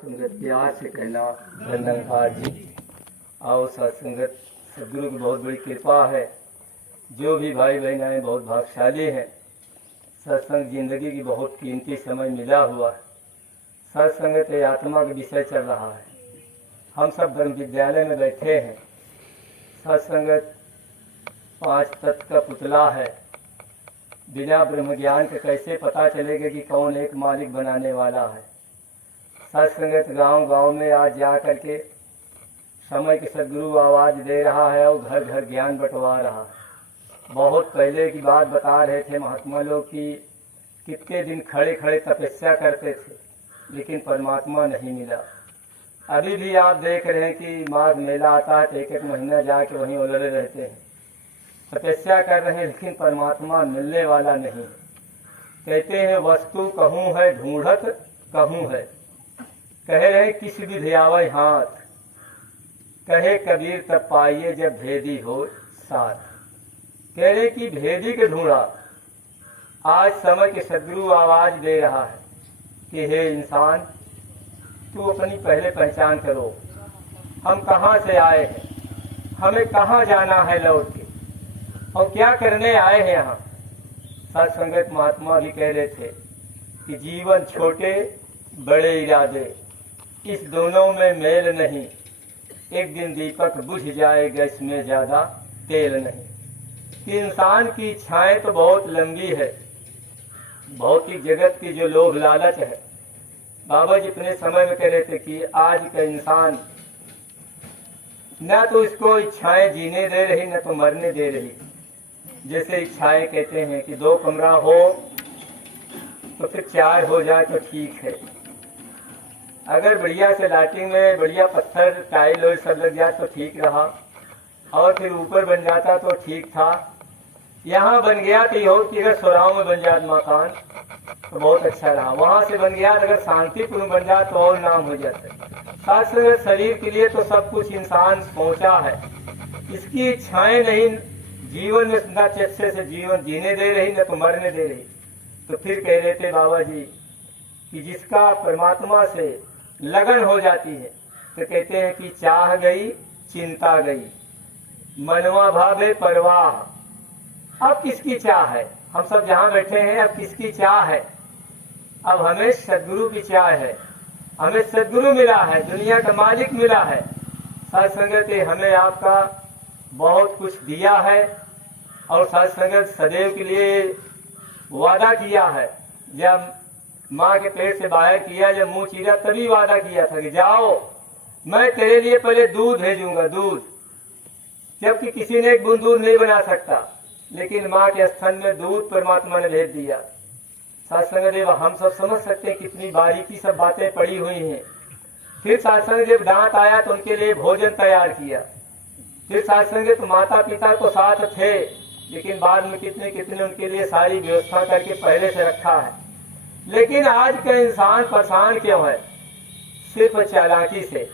संगत प्यार से कहना धन्यवाद जी। आओ सत्संगत, सदगुरु की बहुत बड़ी कृपा है। जो भी भाई बहन आए बहुत भाग्यशाली हैं। सत्संग जिंदगी की बहुत कीमती समय मिला हुआ है। सत्संगत आत्मा का विषय चल रहा है। हम सब ब्रह्म विद्यालय में बैठे हैं। सत्संगत 5 तत्व का पुतला है। बिना ब्रह्म ज्ञान के कैसे पता चलेगा कि कौन एक मालिक बनाने वाला है। सत्संगत गांव गांव में आज जा करके समय के सदगुरु आवाज़ दे रहा है और घर घर ज्ञान बंटवा रहा है। बहुत पहले की बात बता रहे थे महात्मा लोग कि कितने दिन खड़े खड़े तपस्या करते थे, लेकिन परमात्मा नहीं मिला। अभी भी आप देख रहे हैं कि माघ मेला आता है तो एक एक महीना जाके वहीं उलझे रहते हैं, तपस्या कर रहे हैं, लेकिन परमात्मा मिलने वाला नहीं। कहते हैं वस्तु कहूँ है ढूंढत कहूँ है, कह रहे किस विधि आवे हाथ, कहे कबीर तब पाइए जब भेदी हो साथ। कह रहे कि भेदी के ढूंढा। आज समय के सदगुरु आवाज दे रहा है कि हे इंसान, तू अपनी पहले पहचान करो। हम कहाँ से आए हैं, हमें कहाँ जाना है लौट के, और क्या करने आए हैं यहाँ। सत्संगत महात्मा भी कह रहे थे कि जीवन छोटे बड़े इरादे, इस दोनों में मेल नहीं। एक दिन दीपक बुझ जाएगा, इसमें ज्यादा तेल नहीं। कि इंसान की इच्छाएं तो बहुत लंबी है। भौतिक जगत की जो लोभ लालच है, बाबा जी अपने समय में कह रहे थे कि आज का इंसान न तो इसको इच्छाएं जीने दे रही, न तो मरने दे रही। जैसे इच्छाएं कहते हैं कि 2 कमरा हो तो फिर 4 हो जाए तो ठीक है। अगर बढ़िया से लाइटिंग में बढ़िया पत्थर टाइल और सब लग जाए तो ठीक रहा, और फिर ऊपर बन जाता तो ठीक था। यहाँ बन गया तो हो कि अगर सुराव में बन जाए मकान तो बहुत अच्छा रहा। वहां से बन गया अगर शांतिपूर्ण बन जाए तो और नाम हो जाता। साथ शरीर के लिए तो सब कुछ इंसान पहुंचा है, इसकी इच्छाएं नहीं जीवन में न अच्छे से जीवन जीने दे रही, न तो मरने दे रही। तो फिर कह रहे थे बाबा जी कि जिसका परमात्मा से लगन हो जाती है तो कहते हैं कि चाह गई चिंता गई, मनवा भावे परवाह। अब किसकी चाह है? हम सब जहाँ बैठे हैं, अब किसकी चाह है? अब हमें सदगुरु की चाह है। हमें सदगुरु मिला है, दुनिया का मालिक मिला है। सत्संगत हमें आपका बहुत कुछ दिया है, और सत्संगत सदैव के लिए वादा किया है। जब माँ के पेट से बाहर किया, जब मुंह चीरा, तभी वादा किया था कि जाओ मैं तेरे लिए पहले दूध भेजूंगा, दूध। जबकि किसी ने एक बूंद दूध नहीं बना सकता, लेकिन माँ के स्तन में दूध परमात्मा ने भेज दिया। सत्संग देव हम सब समझ सकते हैं कितनी बारीकी सब बातें पड़ी हुई हैं। फिर सत्संग जब दांत आया तो उनके लिए भोजन तैयार किया। फिर सत्संग तो माता पिता तो साथ थे, लेकिन बाद में कितने कितने उनके लिए सारी व्यवस्था करके पहले से रखा है। लेकिन आज का इंसान परेशान क्यों है? सिर्फ चालाकी से।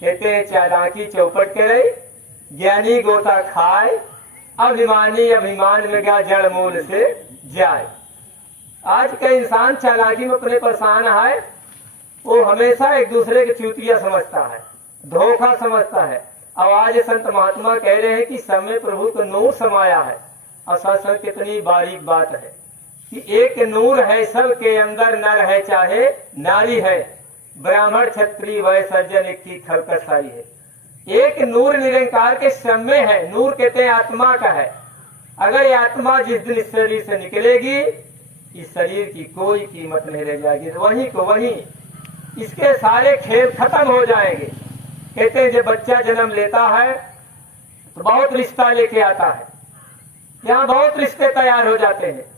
कहते हैं चालाकी चौपट करे, ज्ञानी गोता खाए, अभिमानी अभिमान में गया जड़ मूल से जाए। आज का इंसान चालाकी में अपने परेशान है। वो हमेशा एक दूसरे के चूतिया समझता है, धोखा समझता है। अब आज संत महात्मा कह रहे हैं कि समय प्रभु तो नूर समाया है। और सत्संग कितनी बारीक बात है कि एक नूर है सबके अंदर, नर है चाहे नारी है, ब्राह्मण क्षत्रिय वैश्य सज्जन एक की खलकत सारी है। एक नूर निरंकार के सब में है। नूर कहते हैं आत्मा का है। अगर ये आत्मा जिस दिन इस शरीर से निकलेगी, इस शरीर की कोई कीमत नहीं रह जाएगी। वहीं को वहीं इसके सारे खेल खत्म हो जाएंगे। कहते हैं जब बच्चा जन्म लेता है तो बहुत रिश्ता लेके आता है। यहाँ बहुत रिश्ते तैयार हो जाते हैं।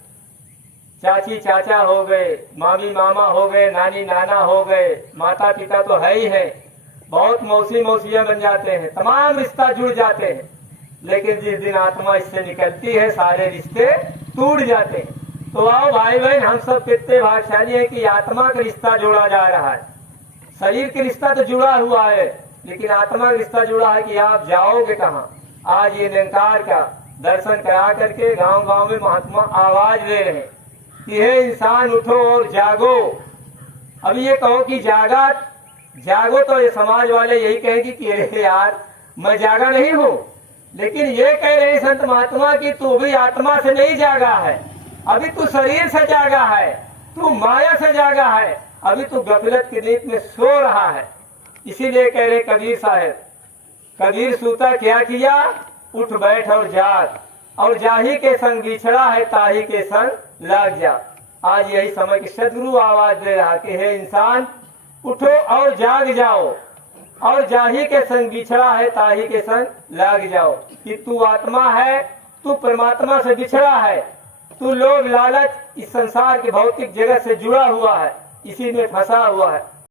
चाची चाचा हो गए, मामी मामा हो गए, नानी नाना हो गए, माता पिता तो है ही है, बहुत मौसी मौसियां बन जाते हैं, तमाम रिश्ता जुड़ जाते हैं। लेकिन जिस दिन आत्मा इससे निकलती है सारे रिश्ते टूट जाते हैं। तो आओ भाई बहन, हम सब कितने भाग्यशाली हैं कि आत्मा का रिश्ता जोड़ा जा रहा है। शरीर के रिश्ता तो जुड़ा हुआ है, लेकिन आत्मा का रिश्ता जुड़ा है कि आप जाओगे कहाँ। आज ये निरंकार का दर्शन करा करके गांव गांव में महात्मा आवाज दे रहे हैं कि हे इंसान उठो और जागो। अब ये कहो कि जागा, जागो, तो ये समाज वाले यही कहेंगे कि अरे यार मैं जागा नहीं हूँ। लेकिन ये कह रहे संत महात्मा कि तू भी आत्मा से नहीं जागा है, अभी तू शरीर से जागा है, तू माया से जागा है, अभी तू गफलत की नींद में सो रहा है। इसीलिए कह रहे कबीर साहब, कबीर सूता क्या किया, उठ बैठ और जाग, और जाही के संग बिछड़ा है ताही के संग लाग जा। आज यही समय की सदगुरु आवाज दे रहा कि हे इंसान, उठो और जाग जाओ, और जाही के संग बिछड़ा है ताही के संग लाग जाओ। कि तू आत्मा है, तू परमात्मा से बिछड़ा है, तू लोभ लालच इस संसार के भौतिक जगत से जुड़ा हुआ है, इसी में फंसा हुआ है।